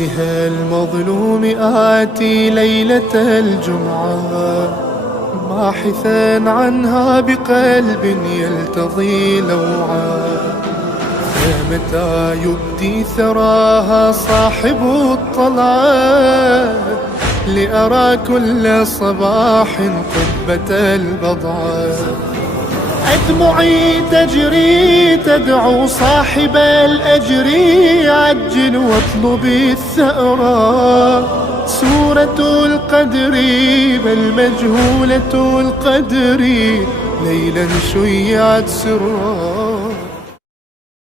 لأجلها المظلوم آتي ليلة الجمعة، باحثا عنها بقلب يلتضي لوعا. فمتى يبدي ثراها صاحب الطلعة، لأرى كل صباح قبة البضعة. أدمعي تجري تدعو صاحب الأجر، عجل واطلب الثأرى. سورة القدر بل مجهولة القدر، ليلا شيعت سرا.